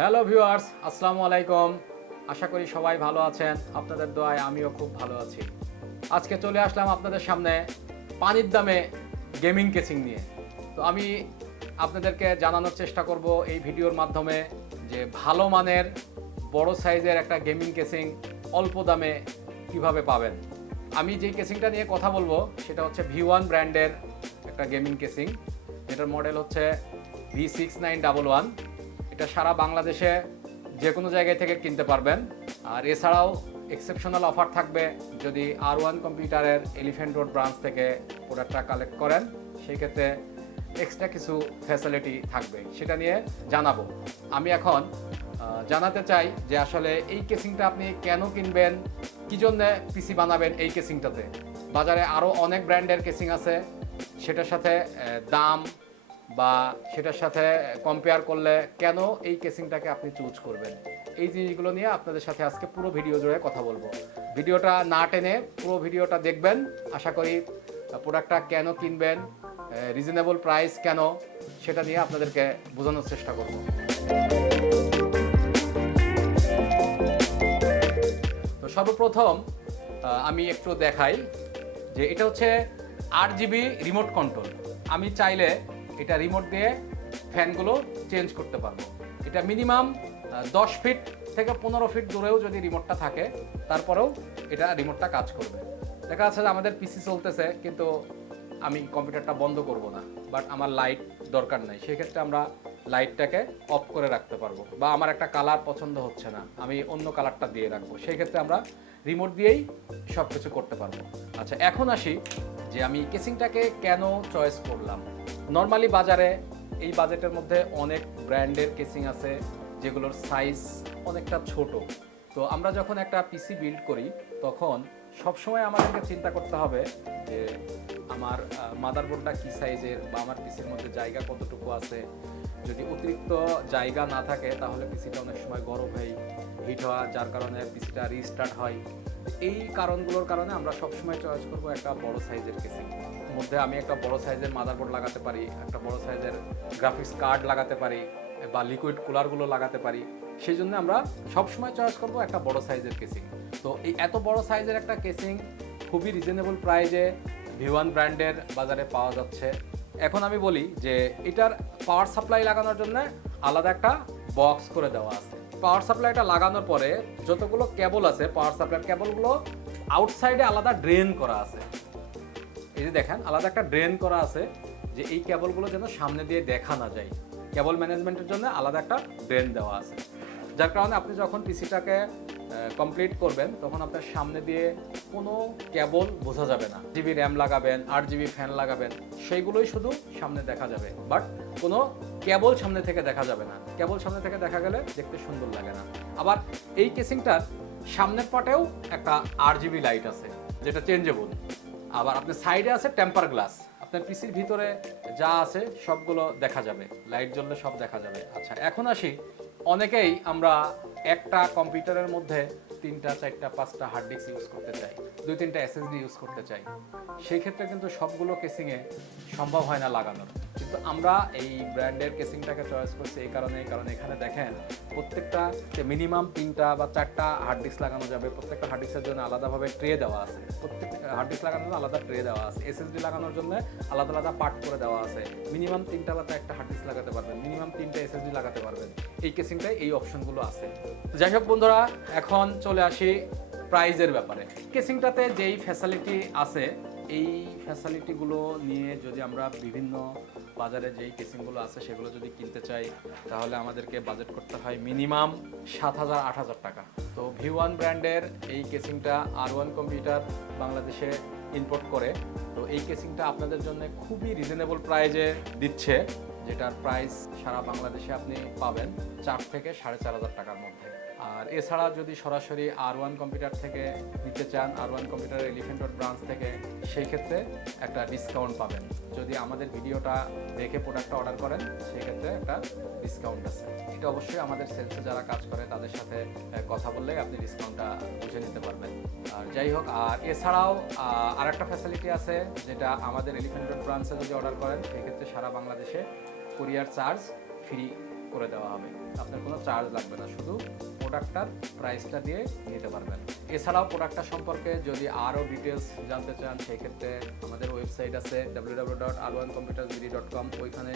Hello viewers, আসসালামু আলাইকুম। আশা করি সবাই ভালো আছেন। আপনাদের দোয়ায় আমিও খুব ভালো আছি। আজকে চলে আসলাম আপনাদের সামনে পানির দামে গেমিং কেসিং নিয়ে। তো আমি আপনাদেরকে জানানোর চেষ্টা করব এই ভিডিওর মাধ্যমে যে ভালো মানের বড় সাইজের একটা গেমিং কেসিং অল্প দামে কিভাবে পাবেন। আমি যেই কেসিংটা নিয়ে কথা বলবো সেটা হচ্ছে V1 ব্র্যান্ডের একটা গেমিং কেসিং। এটার মডেল হচ্ছে V6911। এটা সারা বাংলাদেশে যে কোনো জায়গায় থেকে কিনতে পারবেন। আর এছাড়াও এক্সেপশনাল অফার থাকবে যদি R1 কম্পিউটারের এলিফ্যান্ট রোড ব্রাঞ্চ থেকে প্রোডাক্টটা কালেক্ট করেন, সেই ক্ষেত্রে এক্সট্রা কিছু ফ্যাসিলিটি থাকবে, সেটা নিয়ে জানাবো। আমি এখন জানাতে চাই যে আসলে এই কেসিংটা আপনি কেন কিনবেন, কী জন্যে পিসি বানাবেন এই কেসিংটাতে। বাজারে আরও অনেক ব্র্যান্ডের কেসিং আছে, সেটার সাথে দাম বা সেটার সাথে কম্পেয়ার করলে কেন এই কেসিংটাকে আপনি চুজ করবেন, এই জিনিসগুলো নিয়ে আপনাদের সাথে আজকে পুরো ভিডিও জুড়ে কথা বলবো। ভিডিওটা না টেনে পুরো ভিডিওটা দেখবেন। আশা করি প্রোডাক্টটা কেন কিনবেন, রিজনেবল প্রাইস কেন, সেটা নিয়ে আপনাদেরকে বোঝানোর চেষ্টা করব। তো সর্বপ্রথম আমি একটু দেখাই যে এটা হচ্ছে RGB রিমোট কন্ট্রোল। আমি চাইলে এটা রিমোট দিয়ে ফ্যানগুলো চেঞ্জ করতে পারবো। এটা মিনিমাম 10 ফিট থেকে 15 ফিট দূরেও যদি রিমোটটা থাকে, তারপরেও এটা রিমোটটা কাজ করবে। দেখা যাচ্ছে যে আমাদের পিসি চলতেছে কিন্তু আমি কম্পিউটারটা বন্ধ করব না, বাট আমার লাইট দরকার নাই, সেক্ষেত্রে আমরা লাইটটাকে অফ করে রাখতে পারবো। বা আমার একটা কালার পছন্দ হচ্ছে না, আমি অন্য কালারটা দিয়ে রাখবো, সেই ক্ষেত্রে আমরা রিমোট দিয়েই সব কিছু করতে পারবো। আচ্ছা, এখন আসি যে আমি কেসিংটাকে কেন চয়েস করলাম। নর্মালি বাজারে এই বাজেটের মধ্যে অনেক ব্র্যান্ডের কেসিং আছে যেগুলোর সাইজ অনেকটা ছোট। তো আমরা যখন একটা পিসি বিল্ড করি তখন সবসময় আমাদেরকে চিন্তা করতে হবে যে আমার মাদারবোর্ডটা কী সাইজের বা আমার পিসির মধ্যে জায়গা কতটুকু আছে। যদি অতিরিক্ত জায়গা না থাকে তাহলে পিসিটা অনেক সময় গরম হয়, হিট হওয়া, যার কারণে পিসিটা রিস্টার্ট হয়। এই কারণগুলোর কারণে আমরা সবসময় চয়েস করবো একটা বড় সাইজের কেসিং। মধ্যে আমি একটা বড় সাইজের মাদারবোর্ড লাগাতে পারি, একটা বড় সাইজের গ্রাফিক্স কার্ড লাগাতে পারি বা লিকুইড কুলারগুলো লাগাতে পারি। সেই জন্য আমরা সবসময় চয়েস করবো একটা বড় সাইজের কেসিং। তো এই এত বড় সাইজের একটা কেসিং খুবই রিজনেবল প্রাইজে V1 ব্র্যান্ডের বাজারে পাওয়া যাচ্ছে। এখন আমি বলি যে এটার পাওয়ার সাপ্লাই লাগানোর জন্য আলাদা একটা বক্স করে দেওয়া আছে। পাওয়ার সাপ্লাইটা লাগানোর পরে যতগুলো কেবল আছে, পাওয়ার সাপ্লাইয়ের কেবলগুলো আউটসাইডে আলাদা ড্রেন করা আছে। এই যে দেখেন, আলাদা একটা ড্রেন করা আছে যে এই কেবলগুলো যেন সামনে দিয়ে দেখা না যায়। কেবল ম্যানেজমেন্টের জন্য আলাদা একটা ড্রেন দেওয়া আছে, যার কারণে আপনি যখন পিসিটাকে কমপ্লিট করবেন তখন আপনার সামনে দিয়ে কোনো কেবল বোঝা যাবে না। জিবি র্যাম লাগাবেন, 8GB ফ্যান লাগাবেন, সেইগুলোই শুধু সামনে দেখা যাবে, বাট কোনো কেবল সামনে থেকে দেখা যাবে না। কেবল সামনে থেকে দেখা গেলে দেখতে সুন্দর লাগে না। আবার এই কেসিংটার সামনের পাটেও একটা RGB লাইট আছে যেটা চেঞ্জেবল। আবার আপনার সাইডে আছে টেম্পার গ্লাস, আপনার পিসির ভিতরে যা আছে সবগুলো দেখা যাবে, লাইট জ্বললে সব দেখা যাবে। আচ্ছা, এখন আসি, অনেকেই আমরা একটা কম্পিউটারের মধ্যে 3টা 4টা 5টা হার্ড ডিস্ক ইউজ করতে চাই, 2-3টা SSD ইউজ করতে চাই। সেই ক্ষেত্রে কিন্তু সবগুলো কেসিংয়ে সম্ভব হয় না লাগানোর। কিন্তু আমরা এই ব্র্যান্ডের কেসিংটাকে চয়েস করছি এই কারণে, এখানে দেখেন প্রত্যেকটা মিনিমাম 3টা বা 4টা হার্ড ডিস্ক লাগানো যাবে। প্রত্যেকটা হার্ড ডিস্কের জন্য আলাদাভাবে ট্রে দেওয়া আছে, প্রত্যেকটা হার্ড ডিস্ক লাগানোর জন্য আলাদা ট্রে দেওয়া আছে, SSD লাগানোর জন্য আলাদা আলাদা পার্ট করে দেওয়া আছে। মিনিমাম 3টা বা 4টা হার্ড ডিস্ক লাগাতে পারবেন, মিনিমাম 3টা SSD লাগাতে পারবেন। এই কেসিংটায় এই অপশনগুলো আছে। যাই হোক বন্ধুরা, এখন চলে আসি প্রাইজের ব্যাপারে। কেসিংটাতে যেই ফ্যাসিলিটি আছে এই ফ্যাসিলিটিগুলো নিয়ে যদি আমরা বিভিন্ন বাজারে যেই কেসিংগুলো আছে সেগুলো যদি কিনতে চাই তাহলে আমাদেরকে বাজেট করতে হয় মিনিমাম 7,000-8,000 টাকা। তো V1 ব্র্যান্ডের এই কেসিংটা R1 কম্পিউটার বাংলাদেশে ইম্পোর্ট করে। তো এই কেসিংটা আপনাদের জন্য খুবই রিজনেবল প্রাইজে দিচ্ছে, যেটার প্রাইস সারা বাংলাদেশে আপনি পাবেন 4 থেকে 4,500 টাকার মধ্যে। আর এছাড়া যদি সরাসরি R1 কম্পিউটার থেকে নিতে চান, R1 কম্পিউটারের এলিফ্যান্ট রোড ব্রাঞ্চ থেকে, সেই ক্ষেত্রে একটা ডিসকাউন্ট পাবেন। যদি আমাদের ভিডিওটা দেখে প্রোডাক্টটা অর্ডার করেন সেই ক্ষেত্রে একটা ডিসকাউন্ট আছে। এটা অবশ্যই আমাদের সেলসে যারা কাজ করে তাদের সাথে কথা বললে আপনি ডিসকাউন্টটা বুঝে নিতে পারবেন। আর যাই হোক, আর এছাড়াও আর একটা ফ্যাসিলিটি আছে যেটা আমাদের এলিফ্যান্ট রোড ব্রাঞ্চে যদি অর্ডার করেন সেক্ষেত্রে সারা বাংলাদেশে কুরিয়ার চার্জ ফ্রি করে দেওয়া হবে, আপনার কোনো চার্জ লাগবে না, শুধু প্রোডাক্টটার প্রাইসটা দিয়ে নিতে পারবেন। এছাড়াও প্রোডাক্টটা সম্পর্কে যদি আরও ডিটেলস জানতে চান সেই ক্ষেত্রে আমাদের ওয়েবসাইট আছে www.r1computersbd.com, ওইখানে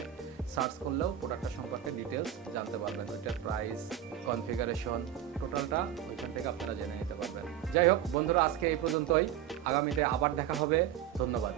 সার্চ করলেও প্রোডাক্টটা সম্পর্কে ডিটেলস জানতে পারবেন, ওইটার প্রাইস, কনফিগারেশন, টোটালটা ওইখান থেকে আপনারা জেনে নিতে পারবেন। যাই হোক বন্ধুরা, আজকে এই পর্যন্তই, আগামীতে আবার দেখা হবে, ধন্যবাদ।